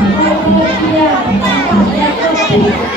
Yeah.